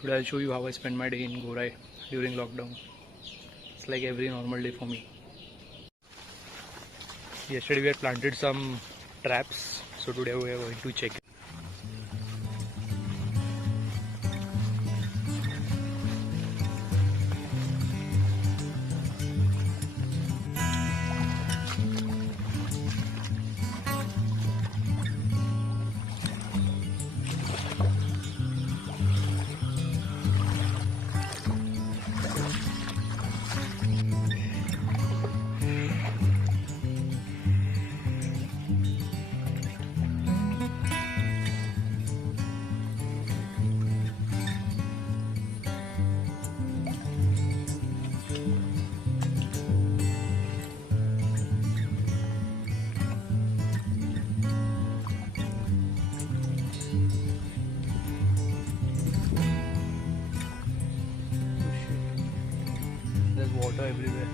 Today I'll show you how I spend my day in Gorai during lockdown. It's like every normal day for me. Yesterday we had planted some traps, so today we are going to check it. There's water everywhere.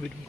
With me.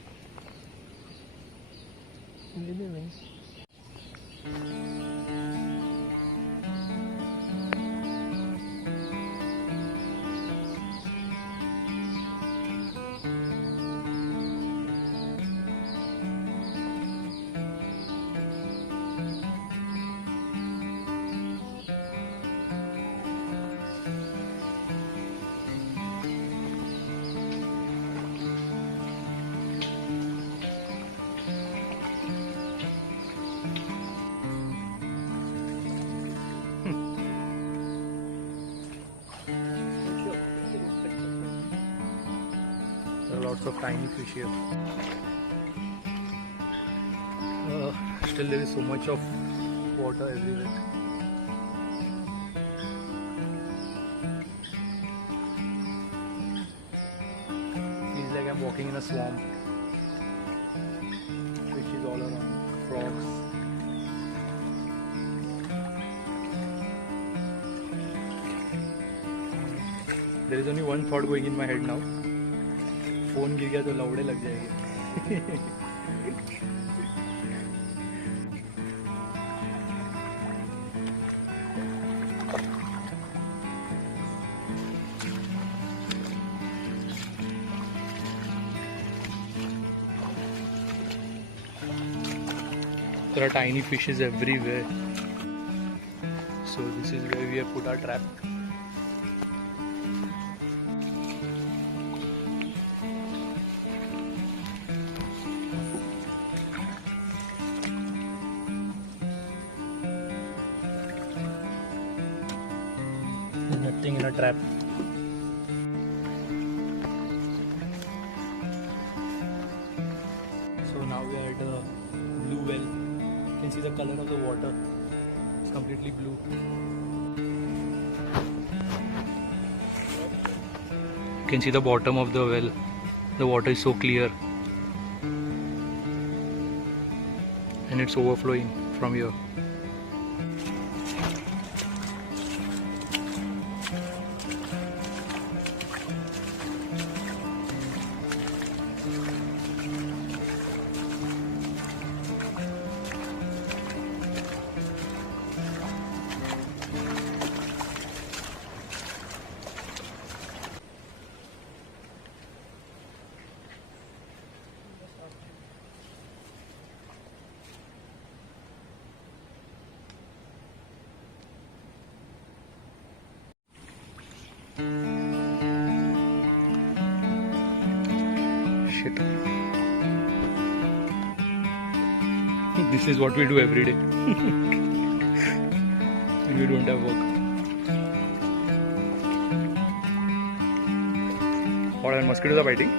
There are lots of tiny fish here. Still there is so much of water everywhere. Feels like I'm walking in a swamp. Fishes all around, frogs. There is only one thought going in my head now. Phone गिर गया तो लौड़े लग जाएंगे. There are tiny fishes everywhere. So this is where we have put our trap. Nothing in a trap. So now we are at a blue well. You can see the color of the water. It's completely blue. You can see the bottom of the well. The water is so clear. And it's overflowing from here. shit. This is what we do every day when we don't have work. Or mosquitoes are biting.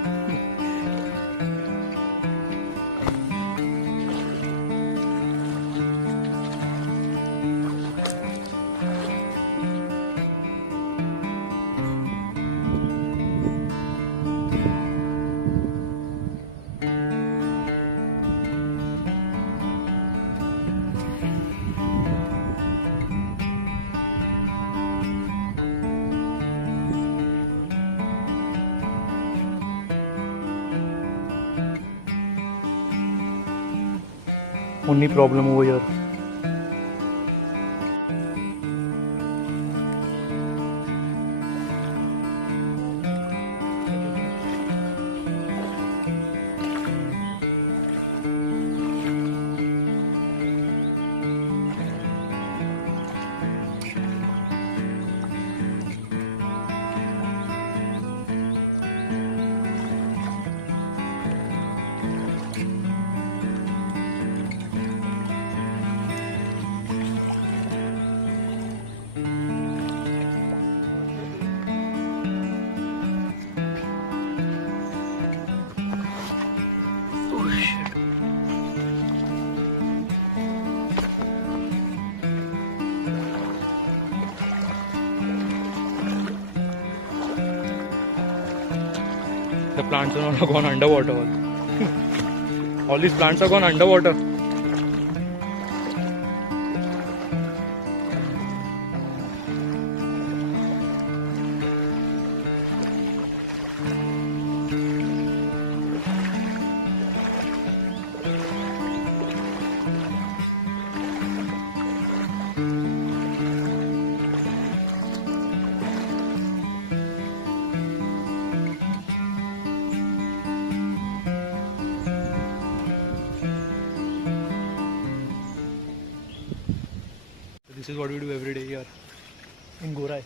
Only problem over here. The plants are now gone underwater. All these plants are gone underwater. This is what we do every day here in Gorai.